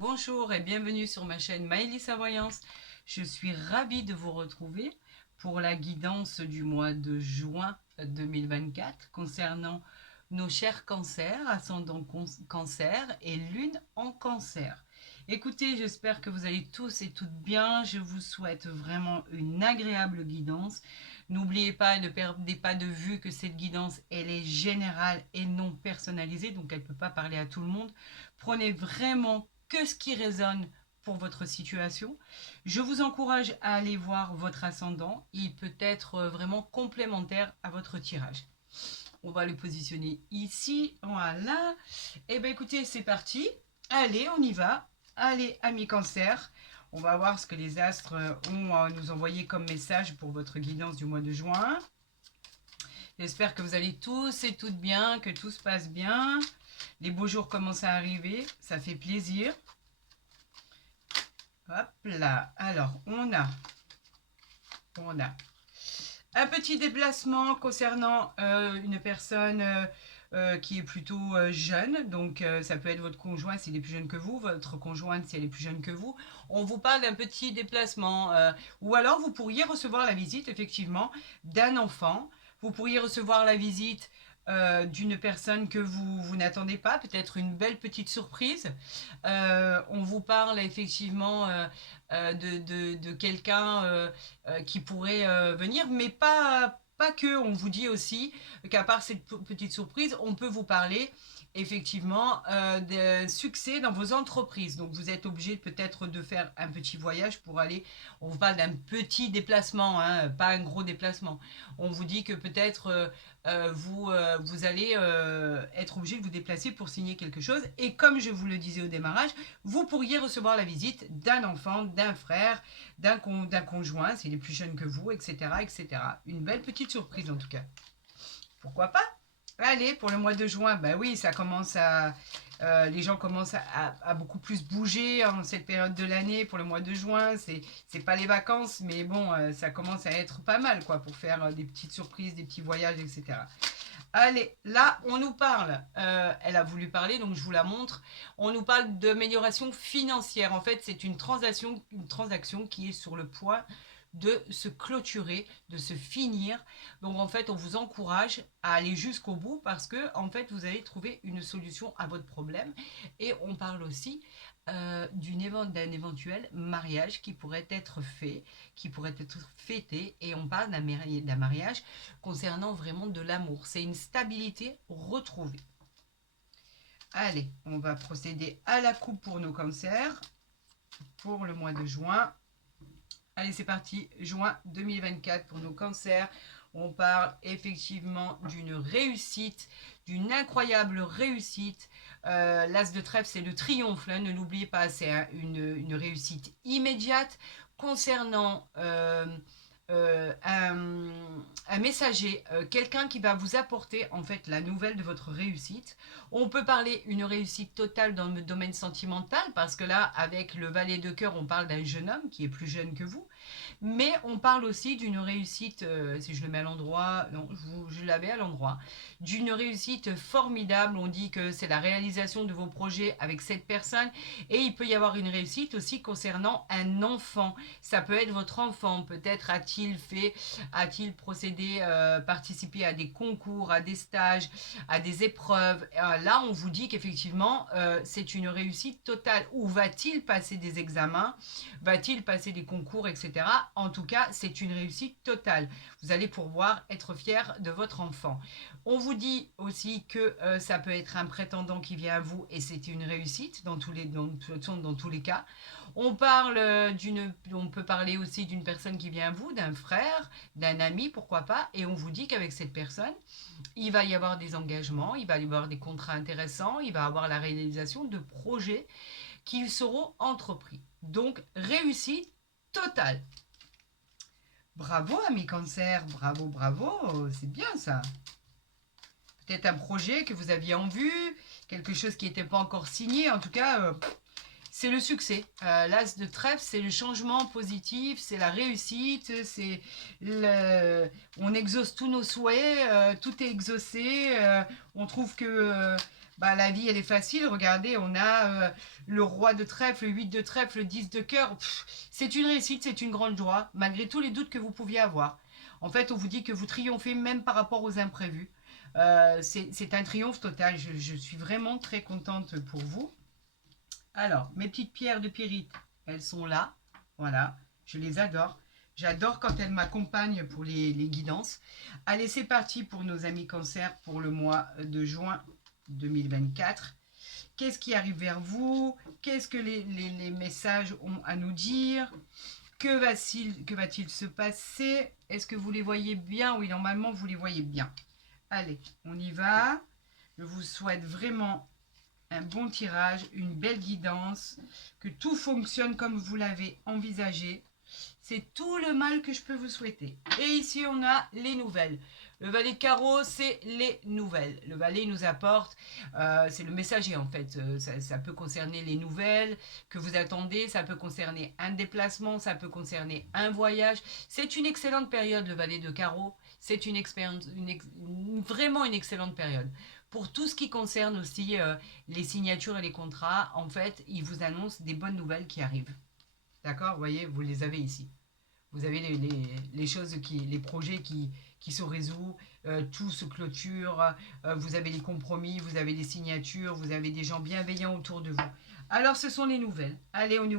Bonjour et bienvenue sur ma chaîne Maëlys Voyance. Je suis ravie de vous retrouver pour la guidance du mois de juin 2024 concernant nos chers cancers, ascendant cancer et lune en cancer. Écoutez, j'espère que vous allez tous et toutes bien. Je vous souhaite vraiment une agréable guidance. N'oubliez pas, ne perdez pas de vue que cette guidance, elle est générale et non personnalisée, donc elle ne peut pas parler à tout le monde. Prenez vraiment que ce qui résonne pour votre situation. Je vous encourage à aller voir votre ascendant. Il peut être vraiment complémentaire à votre tirage. On va le positionner ici. Voilà. Et bien écoutez, c'est parti. Allez, on y va. Allez, amis cancer. On va voir ce que les astres ont à nous envoyer comme message pour votre guidance du mois de juin. J'espère que vous allez tous et toutes bien, que tout se passe bien. Les beaux jours commencent à arriver, ça fait plaisir. Hop là, alors on a un petit déplacement concernant une personne qui est plutôt jeune, donc ça peut être votre conjoint s'il est plus jeune que vous, votre conjointe si elle est plus jeune que vous. On vous parle d'un petit déplacement, ou alors vous pourriez recevoir la visite effectivement d'un enfant, vous pourriez recevoir la visite d'une personne que vous n'attendez pas, peut-être une belle petite surprise. On vous parle effectivement de quelqu'un qui pourrait venir, mais pas que. On vous dit aussi qu'à part cette petite surprise, on peut vous parler effectivement d'un succès dans vos entreprises. Donc vous êtes obligé peut-être de faire un petit voyage pour aller, on vous parle d'un petit déplacement, hein, pas un gros déplacement. On vous dit que peut-être vous allez être obligé de vous déplacer pour signer quelque chose. Et comme je vous le disais au démarrage, vous pourriez recevoir la visite d'un enfant, d'un frère, d'un conjoint, s'il est plus jeune que vous, etc., etc. Une belle petite surprise en tout cas. Pourquoi pas? Allez, pour le mois de juin, ben oui, ça commence à... les gens commencent à beaucoup plus bouger en cette période de l'année. Pour le mois de juin, c'est pas les vacances, mais bon, ça commence à être pas mal, quoi, pour faire des petites surprises, des petits voyages, etc. Allez, là, on nous parle, elle a voulu parler, donc je vous la montre, on nous parle d'amélioration financière. En fait, c'est une transaction qui est sur le point de se clôturer, de se finir. Donc en fait, on vous encourage à aller jusqu'au bout parce que en fait, vous allez trouver une solution à votre problème. Et on parle aussi d'un éventuel mariage qui pourrait être fait, qui pourrait être fêté. Et on parle d'un mariage concernant vraiment de l'amour. C'est une stabilité retrouvée. Allez, on va procéder à la coupe pour nos cancers pour le mois de juin. Allez, c'est parti. Juin 2024 pour nos cancers. On parle effectivement d'une réussite, d'une incroyable réussite. L'as de trèfle, c'est le triomphe. Là, ne l'oubliez pas, c'est une réussite immédiate concernant un messager, quelqu'un qui va vous apporter en fait la nouvelle de votre réussite. On peut parler une réussite totale dans le domaine sentimental parce que là, avec le valet de cœur, on parle d'un jeune homme qui est plus jeune que vous. Mais on parle aussi d'une réussite, si je le mets à l'endroit, non, je l'avais à l'endroit, d'une réussite formidable. On dit que c'est la réalisation de vos projets avec cette personne. Et il peut y avoir une réussite aussi concernant un enfant. Ça peut être votre enfant. Peut-être a-t-il procédé, participé à des concours, à des stages, à des épreuves. Là, on vous dit qu'effectivement, c'est une réussite totale. Ou va-t-il passer des examens? Va-t-il passer des concours, etc. En tout cas, c'est une réussite totale. Vous allez pouvoir être fier de votre enfant. On vous dit aussi que ça peut être un prétendant qui vient à vous et c'est une réussite dans tous les cas. On peut parler aussi d'une personne qui vient à vous, d'un frère, d'un ami, pourquoi pas. Et on vous dit qu'avec cette personne, il va y avoir des engagements, il va y avoir des contrats intéressants, il va y avoir la réalisation de projets qui seront entrepris. Donc, réussite totale. Bravo, amis cancer, bravo, bravo, c'est bien ça. Peut-être un projet que vous aviez en vue, quelque chose qui n'était pas encore signé, en tout cas, c'est le succès. L'as de trèfle, c'est le changement positif, c'est la réussite, on exauce tous nos souhaits, tout est exaucé, on trouve que Bah, la vie, elle est facile. Regardez, on a le roi de trèfle, le 8 de trèfle, le 10 de cœur. C'est une réussite, c'est une grande joie, malgré tous les doutes que vous pouviez avoir. En fait, on vous dit que vous triomphez même par rapport aux imprévus. C'est un triomphe total. Je suis vraiment très contente pour vous. Alors, mes petites pierres de pyrite, elles sont là. Voilà, je les adore. J'adore quand elles m'accompagnent pour les guidances. Allez, c'est parti pour nos amis cancer pour le mois de juin 2024. Qu'est-ce qui arrive vers vous? Qu'est-ce que les messages ont à nous dire? Que va-t-il se passer? Est-ce que vous les voyez bien? Oui, normalement, vous les voyez bien. Allez, on y va. Je vous souhaite vraiment un bon tirage, une belle guidance, que tout fonctionne comme vous l'avez envisagé. C'est tout le mal que je peux vous souhaiter. Et ici, on a les nouvelles. Le valet de carreau, c'est les nouvelles. Le valet nous apporte, c'est le messager en fait. Ça peut concerner les nouvelles que vous attendez, ça peut concerner un déplacement, ça peut concerner un voyage. C'est une excellente période, le valet de carreau. C'est vraiment une excellente période. Pour tout ce qui concerne aussi les signatures et les contrats, en fait, ils vous annoncent des bonnes nouvelles qui arrivent. D'accord? Vous voyez, vous les avez ici. Vous avez les choses, les projets qui se résolvent, tout se clôture, vous avez les compromis, vous avez les signatures, vous avez des gens bienveillants autour de vous. Alors, ce sont les nouvelles. Allez, on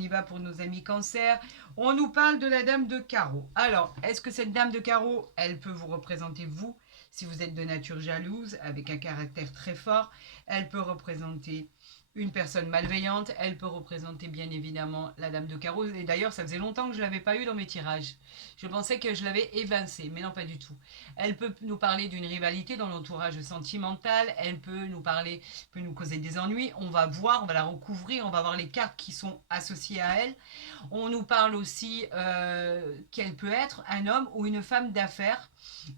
y va pour nos amis cancer. On nous parle de la dame de carreau. Alors, est-ce que cette dame de carreau, elle peut vous représenter vous, si vous êtes de nature jalouse, avec un caractère très fort? Elle peut représenter une personne malveillante, elle peut représenter bien évidemment la dame de carreau. Et d'ailleurs, ça faisait longtemps que je ne l'avais pas eu dans mes tirages. Je pensais que je l'avais évincée, mais non, pas du tout. Elle peut nous parler d'une rivalité dans l'entourage sentimental, elle peut nous parler, peut nous causer des ennuis. On va voir, on va la recouvrir, on va voir les cartes qui sont associées à elle. On nous parle aussi qu'elle peut être un homme ou une femme d'affaires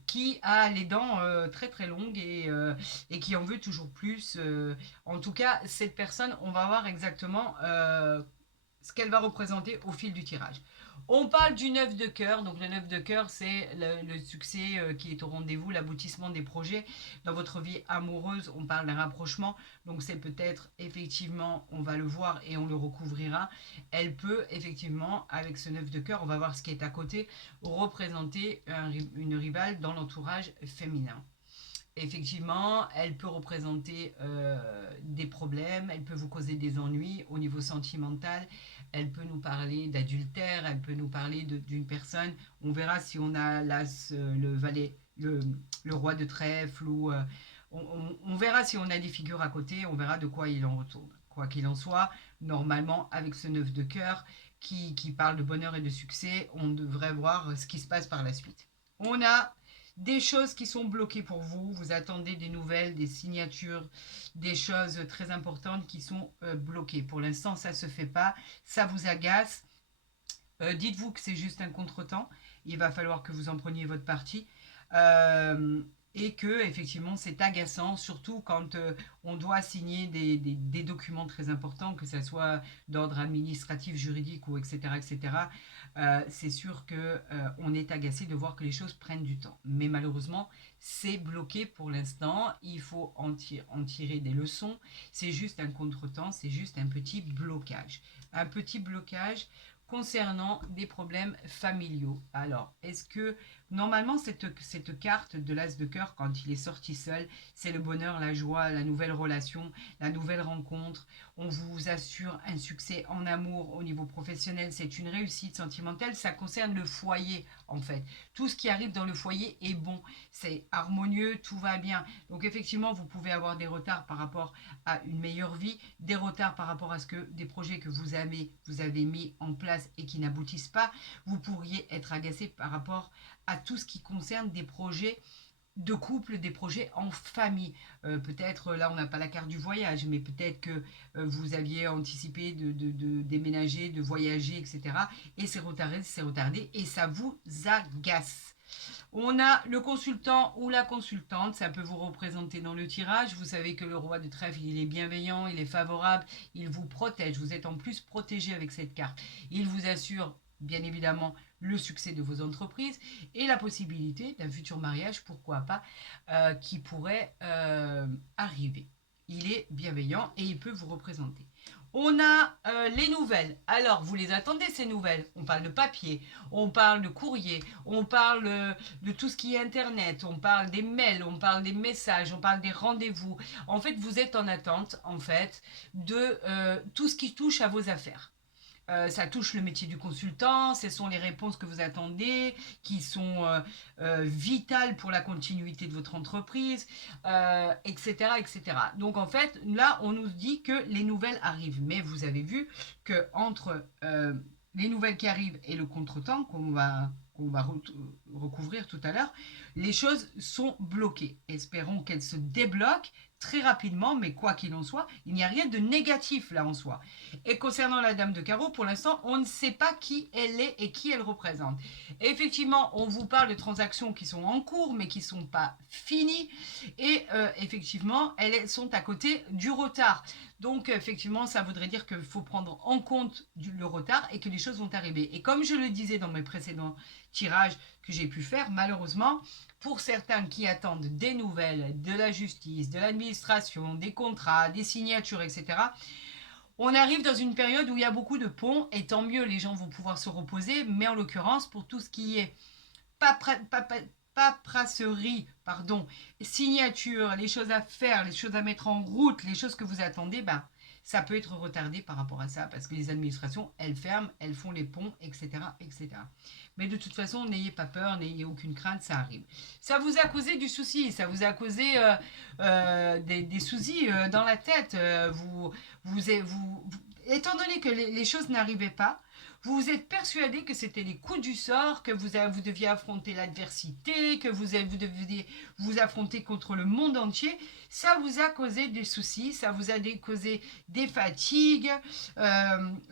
qui a les dents très très longues et qui en veut toujours plus. En tout cas, cette personne, on va voir exactement ce qu'elle va représenter au fil du tirage. On parle du 9 de cœur. Donc le 9 de cœur, c'est le succès qui est au rendez-vous, l'aboutissement des projets. Dans votre vie amoureuse, on parle d'un rapprochement. Donc c'est peut-être, effectivement, on va le voir et on le recouvrira. Elle peut, effectivement, avec ce 9 de cœur, on va voir ce qui est à côté, représenter une rivale dans l'entourage féminin. Effectivement, elle peut représenter des problèmes, elle peut vous causer des ennuis au niveau sentimental, elle peut nous parler d'adultère, elle peut nous parler d'une personne. On verra si on a l'as, le valet, le roi de trèfle, ou on verra si on a des figures à côté, on verra de quoi il en retourne. Quoi qu'il en soit, normalement, avec ce 9 de cœur qui parle de bonheur et de succès, on devrait voir ce qui se passe par la suite. On a des choses qui sont bloquées pour vous. Vous attendez des nouvelles, des signatures, des choses très importantes qui sont bloquées. Pour l'instant, ça ne se fait pas. Ça vous agace. Dites-vous que c'est juste un contretemps. Il va falloir que vous en preniez votre parti. Et que effectivement c'est agaçant, surtout quand on doit signer des documents très importants, que ce soit d'ordre administratif, juridique ou etc. etc. C'est sûr que on est agacé de voir que les choses prennent du temps. Mais malheureusement, c'est bloqué pour l'instant. Il faut en tirer des leçons. C'est juste un contretemps, c'est juste un petit blocage. Un petit blocage concernant des problèmes familiaux. Alors, est-ce que normalement cette carte de l'as de cœur, quand il est sorti seul, c'est le bonheur, la joie, la nouvelle relation, la nouvelle rencontre. On vous assure un succès en amour au niveau professionnel, c'est une réussite sentimentale. Ça concerne le foyer en fait. Tout ce qui arrive dans le foyer est bon, c'est harmonieux, tout va bien. Donc effectivement, vous pouvez avoir des retards par rapport à une meilleure vie, des retards par rapport à ce que des projets que vous avez mis en place et qui n'aboutissent pas. Vous pourriez être agacé par rapport à tout ce qui concerne des projets de couple, des projets en famille. Peut-être, là on n'a pas la carte du voyage, mais peut-être que vous aviez anticipé de déménager, de voyager, etc. Et c'est retardé et ça vous agace. On a le consultant ou la consultante, ça peut vous représenter dans le tirage. Vous savez que le roi de trèfle, il est bienveillant, il est favorable, il vous protège. Vous êtes en plus protégé avec cette carte. Il vous assure bien évidemment le succès de vos entreprises et la possibilité d'un futur mariage, pourquoi pas, qui pourrait arriver. il est bienveillant et il peut vous représenter. On a les nouvelles. Alors, vous les attendez, ces nouvelles. On parle de papier, on parle de courrier, on parle de tout ce qui est Internet, on parle des mails, on parle des messages, on parle des rendez-vous. En fait, vous êtes en attente, en fait, de tout ce qui touche à vos affaires. Ça touche le métier du consultant, ce sont les réponses que vous attendez, qui sont vitales pour la continuité de votre entreprise, etc., etc. Donc en fait, là, on nous dit que les nouvelles arrivent. Mais vous avez vu que entre les nouvelles qui arrivent et le contretemps qu'on va recouvrir tout à l'heure, les choses sont bloquées. Espérons qu'elles se débloquent très rapidement, mais quoi qu'il en soit, il n'y a rien de négatif là en soi. Et concernant la dame de carreau, pour l'instant, on ne sait pas qui elle est et qui elle représente. Et effectivement, on vous parle de transactions qui sont en cours, mais qui ne sont pas finies. Et effectivement, elles sont à côté du retard. Donc, effectivement, ça voudrait dire qu'il faut prendre en compte le retard et que les choses vont arriver. Et comme je le disais dans mes précédents tirages que j'ai pu faire, malheureusement, pour certains qui attendent des nouvelles de la justice, de l'administration, des contrats, des signatures, etc., on arrive dans une période où il y a beaucoup de ponts, et tant mieux, les gens vont pouvoir se reposer, mais en l'occurrence, pour tout ce qui est paperasserie, pardon, signature, les choses à faire, les choses à mettre en route, les choses que vous attendez, ben, ça peut être retardé par rapport à ça, parce que les administrations, elles ferment, elles font les ponts, etc., etc. Mais de toute façon, n'ayez pas peur, n'ayez aucune crainte, ça arrive. Ça vous a causé du souci, ça vous a causé des soucis dans la tête. Étant donné que les choses n'arrivaient pas, vous vous êtes persuadé que c'était les coups du sort, que vous deviez affronter l'adversité, que vous deviez vous affronter contre le monde entier. Ça vous a causé des soucis, ça vous a causé des fatigues,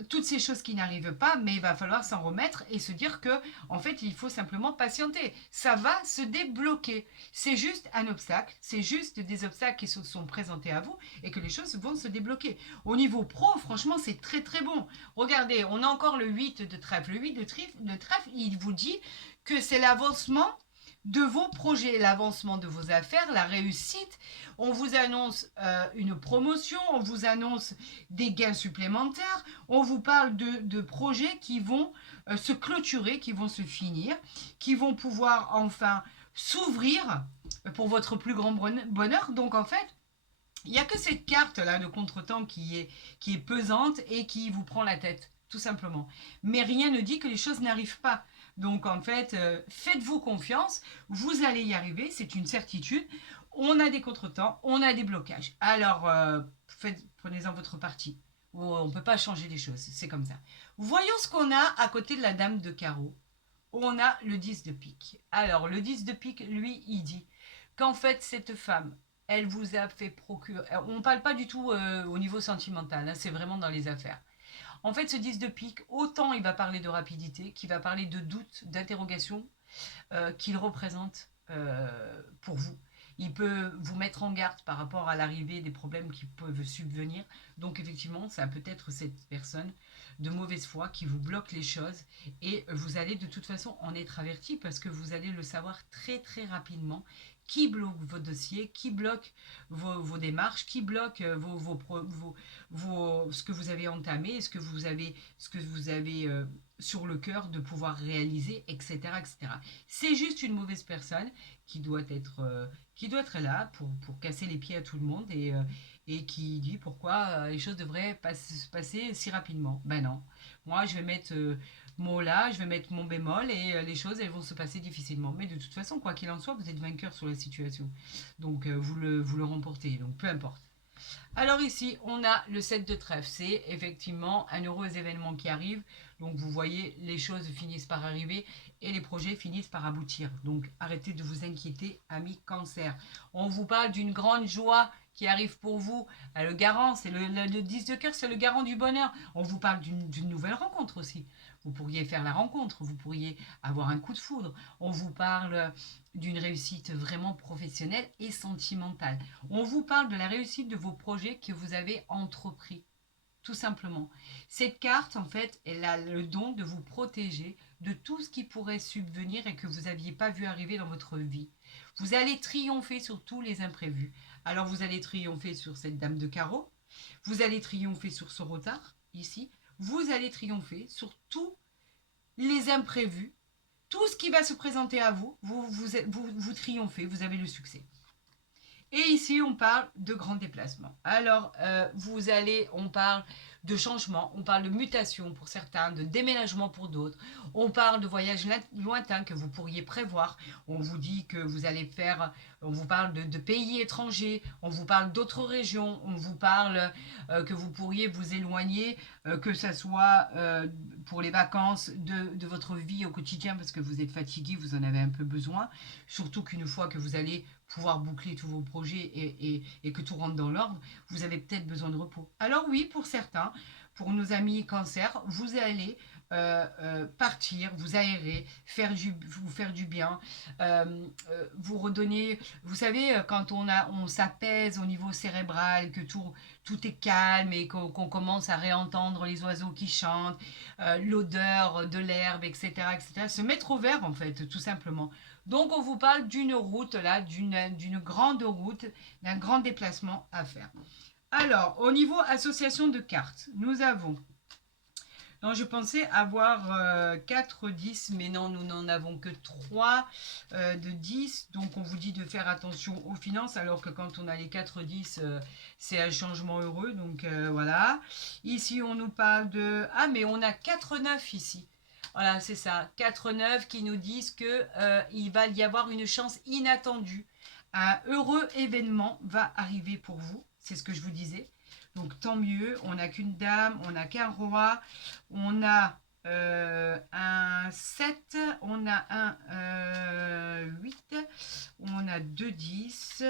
toutes ces choses qui n'arrivent pas, mais il va falloir s'en remettre et se dire que, en fait, il faut simplement patienter. Ça va se débloquer. C'est juste un obstacle, c'est juste des obstacles qui se sont présentés à vous et que les choses vont se débloquer. Au niveau pro, franchement, c'est très très bon. Regardez, on a encore le 8 de trèfle. Le 8 de trèfle, il vous dit que c'est l'avancement de vos projets, l'avancement de vos affaires, la réussite. On vous annonce une promotion, on vous annonce des gains supplémentaires, on vous parle de projets qui vont se clôturer, qui vont se finir, qui vont pouvoir enfin s'ouvrir pour votre plus grand bonheur. Donc en fait, il n'y a que cette carte-là de contretemps qui est pesante et qui vous prend la tête, tout simplement. Mais rien ne dit que les choses n'arrivent pas. Donc en fait, faites-vous confiance, vous allez y arriver, c'est une certitude. On a des contretemps, on a des blocages. Alors, prenez-en votre parti. On ne peut pas changer les choses, c'est comme ça. Voyons ce qu'on a à côté de la dame de carreau. On a le 10 de pique. Alors, le 10 de pique, lui, il dit qu'en fait, cette femme, elle vous a fait procurer... On ne parle pas du tout au niveau sentimental, hein, c'est vraiment dans les affaires. En fait, ce 10 de pique, autant il va parler de rapidité, qu'il va parler de doute, d'interrogation, qu'il représente pour vous. Il peut vous mettre en garde par rapport à l'arrivée des problèmes qui peuvent subvenir. Donc effectivement, ça peut être cette personne de mauvaise foi qui vous bloque les choses et vous allez de toute façon en être averti parce que vous allez le savoir très très rapidement qui bloque vos dossiers, qui bloque vos démarches, qui bloque ce que vous avez entamé, ce que vous avez sur le cœur de pouvoir réaliser, etc. etc. C'est juste une mauvaise personne qui doit être là pour casser les pieds à tout le monde et qui dit pourquoi les choses devraient se passer si rapidement. Ben non, moi je vais mettre mon là, je vais mettre mon bémol et les choses elles vont se passer difficilement. Mais de toute façon, quoi qu'il en soit, vous êtes vainqueur sur la situation. Donc vous le remportez, donc peu importe. Alors ici, on a le 7 de trèfle. C'est effectivement un heureux événement qui arrive. Donc vous voyez, les choses finissent par arriver et les projets finissent par aboutir. Donc arrêtez de vous inquiéter, amis cancer. On vous parle d'une grande joie qui arrive pour vous. Le garant, c'est le 10 de cœur, c'est le garant du bonheur. On vous parle d'une nouvelle rencontre aussi. Vous pourriez faire la rencontre, vous pourriez avoir un coup de foudre. On vous parle d'une réussite vraiment professionnelle et sentimentale. On vous parle de la réussite de vos projets que vous avez entrepris, tout simplement. Cette carte, en fait, elle a le don de vous protéger de tout ce qui pourrait subvenir et que vous n'aviez pas vu arriver dans votre vie. Vous allez triompher sur tous les imprévus. Alors vous allez triompher sur cette dame de carreau, vous allez triompher sur ce retard, ici, vous allez triompher sur tous les imprévus, tout ce qui va se présenter à vous, vous triomphez, vous avez le succès. Et ici, on parle de grands déplacements. Alors, on parle de changement, on parle de mutation pour certains, de déménagement pour d'autres. On parle de voyages lointains que vous pourriez prévoir. On vous dit que vous allez faire, on vous parle de pays étrangers, on vous parle d'autres régions, on vous parle que vous pourriez vous éloigner, que ce soit pour les vacances de votre vie au quotidien parce que vous êtes fatigué, vous en avez un peu besoin. Surtout qu'une fois que vous allez pouvoir boucler tous vos projets et que tout rentre dans l'ordre, vous avez peut-être besoin de repos. Alors oui, pour certains, pour nos amis cancer, vous allez partir, vous aérer, vous faire du bien, vous redonner, vous savez, quand on s'apaise au niveau cérébral, que tout est calme et qu'on commence à réentendre les oiseaux qui chantent, l'odeur de l'herbe, etc., etc., se mettre au vert en fait, tout simplement. Donc on vous parle d'une route, là, d'une grande route, d'un grand déplacement à faire. Alors, au niveau association de cartes, nous avons... Non, je pensais avoir 4 10, mais non, nous n'en avons que 3 de 10. Donc on vous dit de faire attention aux finances, alors que quand on a les 4 10, c'est un changement heureux. Donc voilà. Ici, on nous parle de... Ah, mais on a 4 9 ici. Voilà, c'est ça. 4 9 qui nous disent qu'il va y avoir une chance inattendue. Un heureux événement va arriver pour vous. C'est ce que je vous disais. Donc tant mieux. On n'a qu'une dame, on n'a qu'un roi. On a un 7, on a un 8, on a 2 10.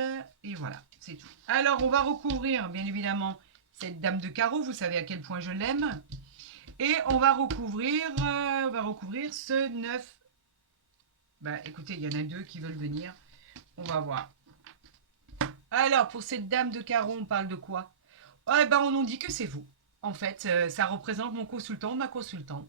Et voilà, c'est tout. Alors, on va recouvrir, bien évidemment, cette dame de carreau. Vous savez à quel point je l'aime. Et on va recouvrir ce 9. Bah écoutez, il y en a 2 qui veulent venir. On va voir. Alors, pour cette dame de carreau, on parle de quoi? Eh ben, on nous dit que c'est vous. En fait, ça représente mon consultant, ma consultante.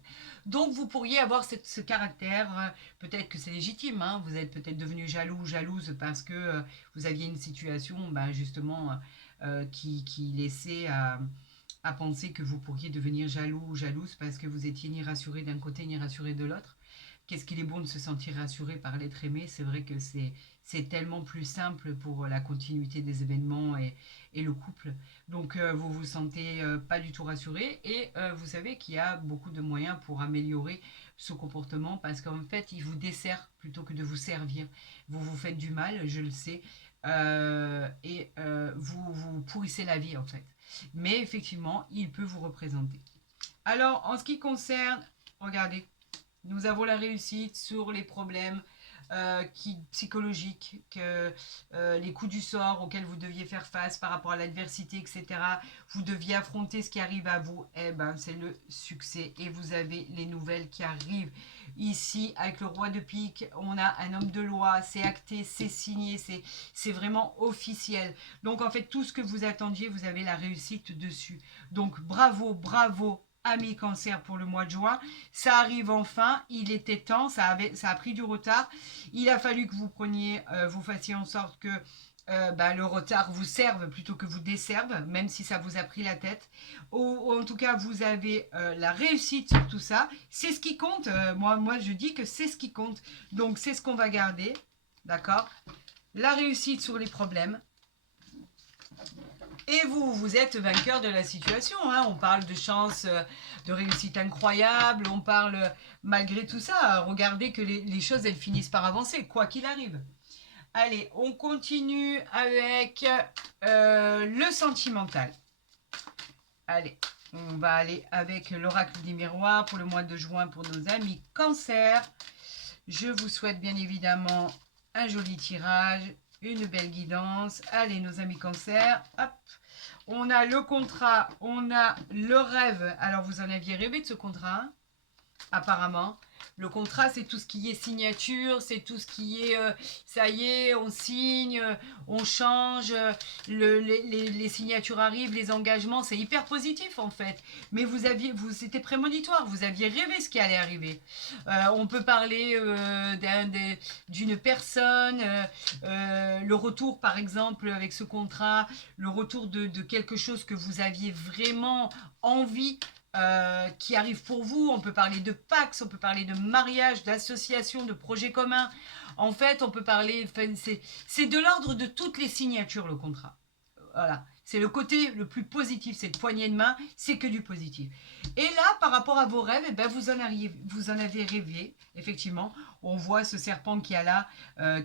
Donc, vous pourriez avoir ce caractère. Peut-être que c'est légitime. Hein, vous êtes peut-être devenu jaloux, jalouse parce que vous aviez une situation, ben, justement, qui laissait à penser que vous pourriez devenir jaloux ou jalouse parce que vous étiez ni rassuré d'un côté ni rassuré de l'autre. Qu'est-ce qu'il est bon de se sentir rassuré par l'être aimé? C'est vrai que c'est tellement plus simple pour la continuité des événements et le couple. Donc vous vous sentez pas du tout rassuré et vous savez qu'il y a beaucoup de moyens pour améliorer ce comportement parce qu'en fait il vous dessert plutôt que de vous servir. Vous vous faites du mal, je le sais, vous pourrissez la vie en fait. Mais effectivement, il peut vous représenter. Alors, en ce qui concerne, regardez, nous avons la réussite sur les problèmes psychologiques, les coups du sort auxquels vous deviez faire face par rapport à l'adversité, etc. Vous deviez affronter ce qui arrive à vous. Eh ben, c'est le succès. Et vous avez les nouvelles qui arrivent. Ici, avec le roi de pique, on a un homme de loi. C'est acté, c'est signé, c'est vraiment officiel. Donc, en fait, tout ce que vous attendiez, vous avez la réussite dessus. Donc, bravo, bravo, amis cancer pour le mois de juin. Ça arrive enfin, il était temps, ça a pris du retard. Il a fallu que vous fassiez en sorte que le retard vous serve plutôt que vous desserve, même si ça vous a pris la tête. Ou en tout cas, vous avez la réussite sur tout ça. C'est ce qui compte. Moi, je dis que c'est ce qui compte. Donc, c'est ce qu'on va garder. D'accord? La réussite sur les problèmes. Et vous êtes vainqueur de la situation. Hein. On parle de chance, de réussite incroyable. On parle, malgré tout ça, regardez que les choses, elles finissent par avancer, quoi qu'il arrive. Allez, on continue avec le sentimental. Allez, on va aller avec l'oracle des miroirs pour le mois de juin pour nos amis cancer. Je vous souhaite bien évidemment un joli tirage, une belle guidance. Allez, nos amis cancer, hop. On a le contrat, on a le rêve. Alors, vous en aviez rêvé de ce contrat, hein? apparemment. Le contrat, c'est tout ce qui est signature, c'est tout ce qui est, ça y est, on signe, on change, les signatures arrivent, les engagements, c'est hyper positif en fait. Mais c'était prémonitoire, vous aviez rêvé ce qui allait arriver. On peut parler d'une personne, le retour par exemple avec ce contrat, le retour de quelque chose que vous aviez vraiment envie qui arrive pour vous. On peut parler de Pax, on peut parler de mariage, d'association, de projets communs. En fait, on peut parler, c'est de l'ordre de toutes les signatures, le contrat. Voilà, c'est le côté le plus positif, cette poignée de main, c'est que du positif. Et là, par rapport à vos rêves, eh ben, vous en avez rêvé, effectivement. On voit ce serpent qui a là,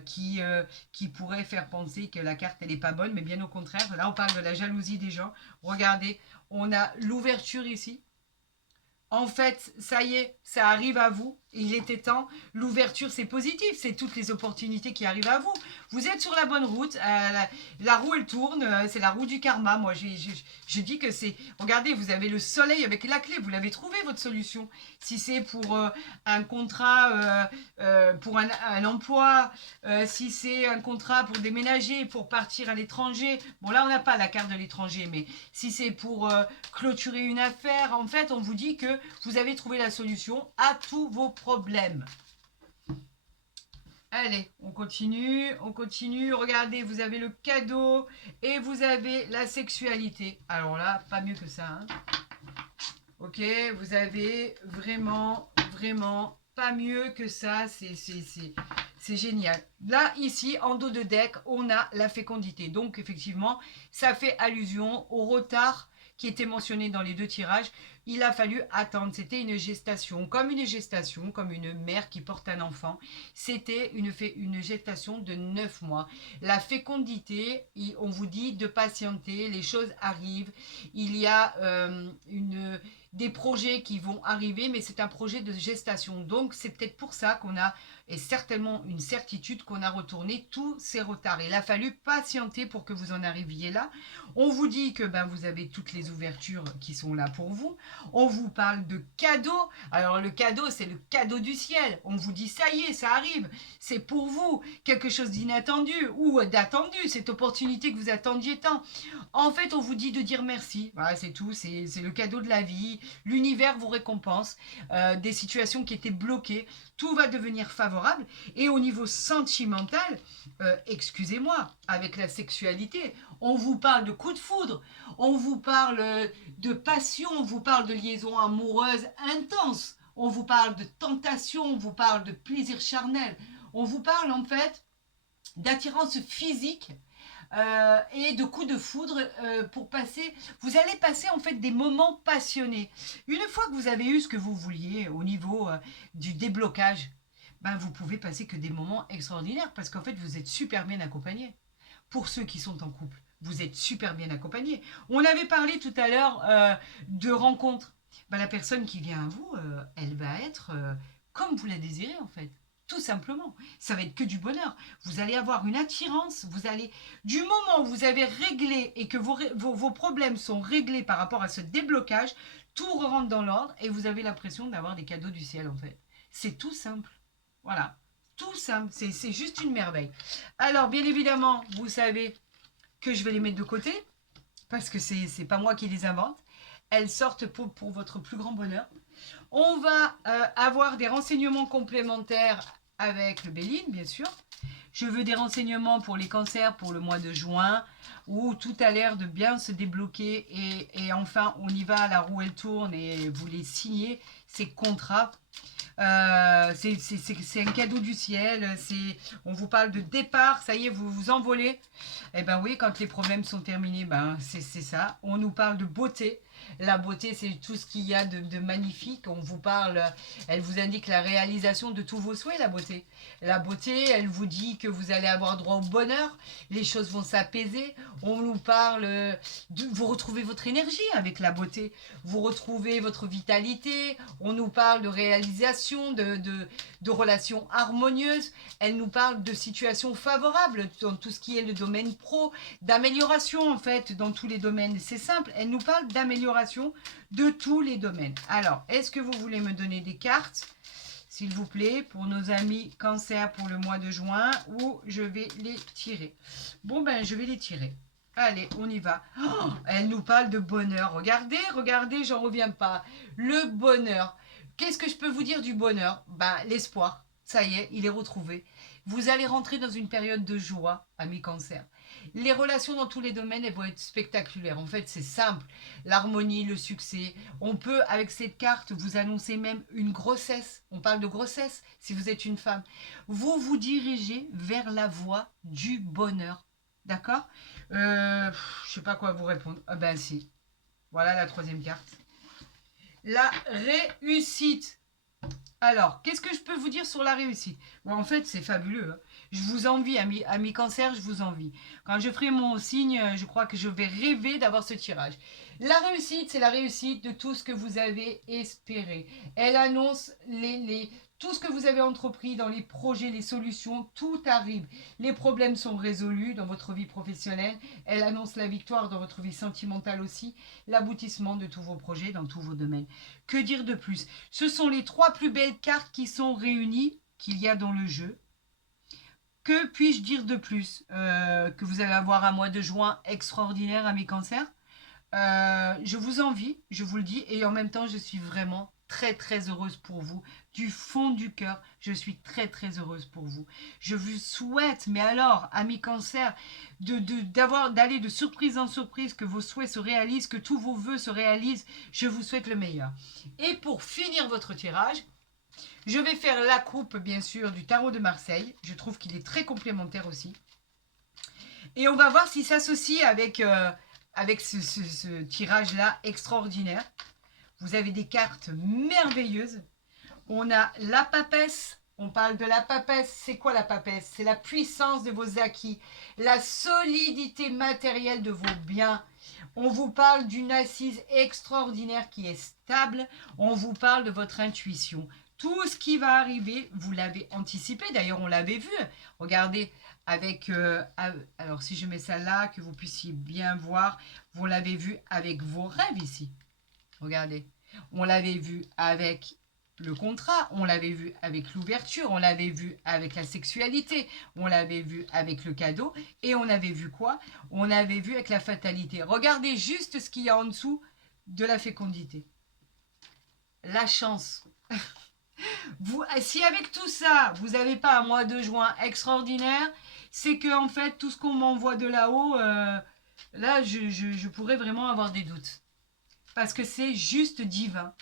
qui pourrait faire penser que la carte, elle n'est pas bonne, mais bien au contraire. Là, on parle de la jalousie des gens. Regardez, on a l'ouverture ici. En fait, ça y est, ça arrive à vous. Il était temps. L'ouverture, c'est positif. C'est toutes les opportunités qui arrivent à vous. Vous êtes sur la bonne route. La roue, elle tourne. C'est la roue du karma. Moi, je dis que c'est... Regardez, vous avez le soleil avec la clé. Vous l'avez trouvé, votre solution. Si c'est pour un contrat, pour un emploi, si c'est un contrat pour déménager, pour partir à l'étranger. Bon, là, on n'a pas la carte de l'étranger. Mais si c'est pour clôturer une affaire, en fait, on vous dit que vous avez trouvé la solution à tous vos problèmes. Allez, on continue, on continue. Regardez, vous avez le cadeau et vous avez la sexualité. Alors là, pas mieux que ça. Hein. Ok, vous avez vraiment, vraiment pas mieux que ça. C'est génial. Là, ici, en dos de deck, on a la fécondité. Donc, effectivement, ça fait allusion au retard qui était mentionné dans les deux tirages. Il a fallu attendre. C'était une gestation, comme une mère qui porte un enfant. C'était une gestation de 9 mois. La fécondité, on vous dit de patienter, les choses arrivent. Il y a des projets qui vont arriver, mais c'est un projet de gestation. Donc, c'est peut-être pour ça qu'on a, et certainement une certitude, qu'on a retourné tous ces retards. Il a fallu patienter pour que vous en arriviez là. On vous dit que vous avez toutes les ouvertures qui sont là pour vous. On vous parle de cadeaux. Alors, le cadeau, c'est le cadeau du ciel. On vous dit, ça y est, ça arrive. C'est pour vous. Quelque chose d'inattendu ou d'attendu. Cette opportunité que vous attendiez tant. En fait, on vous dit de dire merci. Voilà, c'est tout. C'est le cadeau de la vie. L'univers vous récompense. Des situations qui étaient bloquées. Tout va devenir favorable. Et au niveau sentimental, excusez-moi, avec la sexualité, on vous parle de coup de foudre, on vous parle de passion, on vous parle de liaison amoureuse intense, on vous parle de tentation, on vous parle de plaisir charnel, on vous parle en fait d'attirance physique et de coups de foudre pour passer. Vous allez passer en fait des moments passionnés. Une fois que vous avez eu ce que vous vouliez au niveau du déblocage, vous pouvez passer que des moments extraordinaires parce qu'en fait vous êtes super bien accompagné. Pour ceux qui sont en couple, vous êtes super bien accompagné. On avait parlé tout à l'heure de rencontres. La personne qui vient à vous, elle va être comme vous la désirez en fait. Tout simplement. Ça va être que du bonheur. Vous allez avoir une attirance. Du moment où vous avez réglé et que vos problèmes sont réglés par rapport à ce déblocage, tout rentre dans l'ordre et vous avez l'impression d'avoir des cadeaux du ciel en fait. C'est tout simple. Voilà. Tout simple. C'est juste une merveille. Alors, bien évidemment, vous savez que je vais les mettre de côté parce que c'est pas moi qui les invente. Elles sortent pour votre plus grand bonheur. On va avoir des renseignements complémentaires avec le Béline, bien sûr. Je veux des renseignements pour les cancers pour le mois de juin, où tout a l'air de bien se débloquer. Et enfin, on y va, la roue elle tourne et vous les signez, ces contrats. C'est un cadeau du ciel. On vous parle de départ, ça y est, vous vous envolez. Eh bien oui, quand les problèmes sont terminés, c'est ça. On nous parle de beauté. La beauté, c'est tout ce qu'il y a de magnifique. On vous parle, elle vous indique la réalisation de tous vos souhaits, la beauté. La beauté, elle vous dit que vous allez avoir droit au bonheur. Les choses vont s'apaiser. On nous parle vous retrouvez votre énergie avec la beauté. Vous retrouvez votre vitalité. On nous parle de réalisation, de relations harmonieuses. Elle nous parle de situations favorables dans tout ce qui est le domaine pro, d'amélioration en fait dans tous les domaines. C'est simple, elle nous parle d'amélioration amélioration de tous les domaines. Alors, est-ce que vous voulez me donner des cartes, s'il vous plaît, pour nos amis Cancer pour le mois de juin, ou je vais les tirer? Bon, ben, je vais les tirer. Allez, on y va. Oh, elle nous parle de bonheur. Regardez, regardez, j'en reviens pas. Le bonheur. Qu'est-ce que je peux vous dire du bonheur? Ben, l'espoir. Ça y est, il est retrouvé. Vous allez rentrer dans une période de joie, amis Cancer. Les relations dans tous les domaines, elles vont être spectaculaires. En fait, c'est simple. L'harmonie, le succès. On peut, avec cette carte, vous annoncer même une grossesse. On parle de grossesse si vous êtes une femme. Vous vous dirigez vers la voie du bonheur. D'accord? Je sais pas quoi vous répondre. Ah ben si. Voilà la troisième carte. La réussite. Alors, qu'est-ce que je peux vous dire sur la réussite? Bon, en fait, c'est fabuleux. Hein. Je vous envie, amis Cancer, je vous envie. Quand je ferai mon signe, je crois que je vais rêver d'avoir ce tirage. La réussite, c'est la réussite de tout ce que vous avez espéré. Elle annonce tout ce que vous avez entrepris dans les projets, les solutions, tout arrive. Les problèmes sont résolus dans votre vie professionnelle. Elle annonce la victoire dans votre vie sentimentale aussi. L'aboutissement de tous vos projets dans tous vos domaines. Que dire de plus? Ce sont les 3 plus belles cartes qui sont réunies, qu'il y a dans le jeu. Que puis-je dire de plus? Que vous allez avoir un mois de juin extraordinaire, amis Cancer. Je vous envie, je vous le dis, et en même temps, je suis vraiment très heureuse pour vous. Du fond du cœur, je suis très heureuse pour vous. Je vous souhaite, mais alors, amis Cancer, d'aller de surprise en surprise, que vos souhaits se réalisent, que tous vos vœux se réalisent. Je vous souhaite le meilleur. Et pour finir votre tirage, je vais faire la coupe, bien sûr, du tarot de Marseille. Je trouve qu'il est très complémentaire aussi. Et on va voir s'il s'associe avec ce tirage-là extraordinaire. Vous avez des cartes merveilleuses. On a la papesse. On parle de la papesse. C'est quoi la papesse? C'est la puissance de vos acquis, la solidité matérielle de vos biens. On vous parle d'une assise extraordinaire qui est stable. On vous parle de votre intuition. Tout ce qui va arriver, vous l'avez anticipé. D'ailleurs, on l'avait vu. Regardez, avec... alors, si je mets ça là, que vous puissiez bien voir, vous l'avez vu avec vos rêves ici. Regardez. On l'avait vu avec le contrat, on l'avait vu avec l'ouverture, on l'avait vu avec la sexualité, on l'avait vu avec le cadeau, et on avait vu quoi? On avait vu avec la fatalité. Regardez juste ce qu'il y a en dessous de la fécondité. La chance. Si avec tout ça, vous n'avez pas un mois de juin extraordinaire, c'est que en fait, tout ce qu'on m'envoie de là-haut, là, je pourrais vraiment avoir des doutes. Parce que c'est juste divin.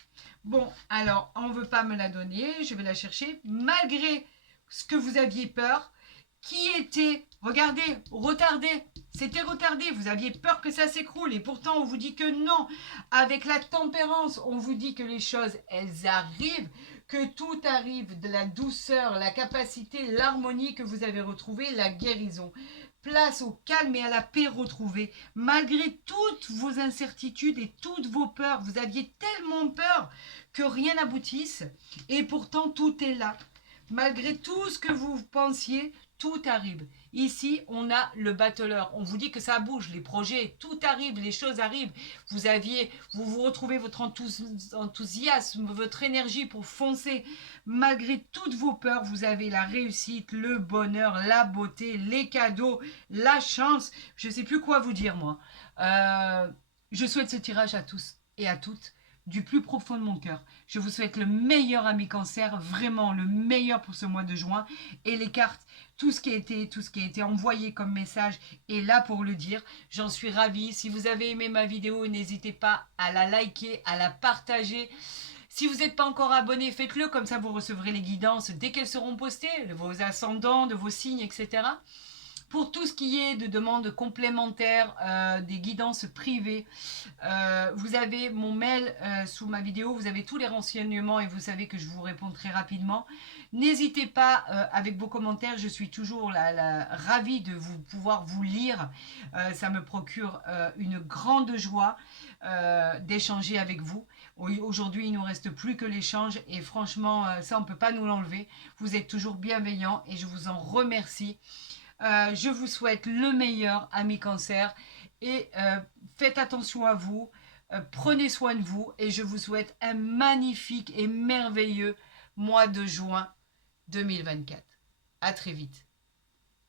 Bon, alors, on ne veut pas me la donner, je vais la chercher. Malgré ce que vous aviez peur, qui était, regardez, retardé, c'était retardé, vous aviez peur que ça s'écroule, et pourtant on vous dit que non. Avec la tempérance, on vous dit que les choses, elles arrivent, que tout arrive, de la douceur, la capacité, l'harmonie que vous avez retrouvée, la guérison. Place au calme et à la paix retrouvée. Malgré toutes vos incertitudes et toutes vos peurs, vous aviez tellement peur que rien n'aboutisse, et pourtant tout est là. Malgré tout ce que vous pensiez, tout arrive. Ici, on a le battleur. On vous dit que ça bouge, les projets, tout arrive, les choses arrivent. Vous retrouvez votre enthousiasme, votre énergie pour foncer. Malgré toutes vos peurs, vous avez la réussite, le bonheur, la beauté, les cadeaux, la chance. Je ne sais plus quoi vous dire, moi. Je souhaite ce tirage à tous et à toutes, du plus profond de mon cœur. Je vous souhaite le meilleur, ami Cancer, vraiment le meilleur pour ce mois de juin. Et les cartes, tout ce qui a été envoyé comme message est là pour le dire. J'en suis ravie. Si vous avez aimé ma vidéo, n'hésitez pas à la liker, à la partager. Si vous n'êtes pas encore abonné, faites-le, comme ça vous recevrez les guidances dès qu'elles seront postées, de vos ascendants, de vos signes, etc. Pour tout ce qui est de demandes complémentaires, des guidances privées, vous avez mon mail sous ma vidéo, vous avez tous les renseignements et vous savez que je vous réponds très rapidement. N'hésitez pas avec vos commentaires, je suis toujours ravie de pouvoir vous lire. Ça me procure une grande joie d'échanger avec vous. Aujourd'hui, il ne nous reste plus que l'échange et franchement, ça on ne peut pas nous l'enlever. Vous êtes toujours bienveillants et je vous en remercie. Je vous souhaite le meilleur, amis Cancer, et faites attention à vous, prenez soin de vous et je vous souhaite un magnifique et merveilleux mois de juin 2024. À très vite.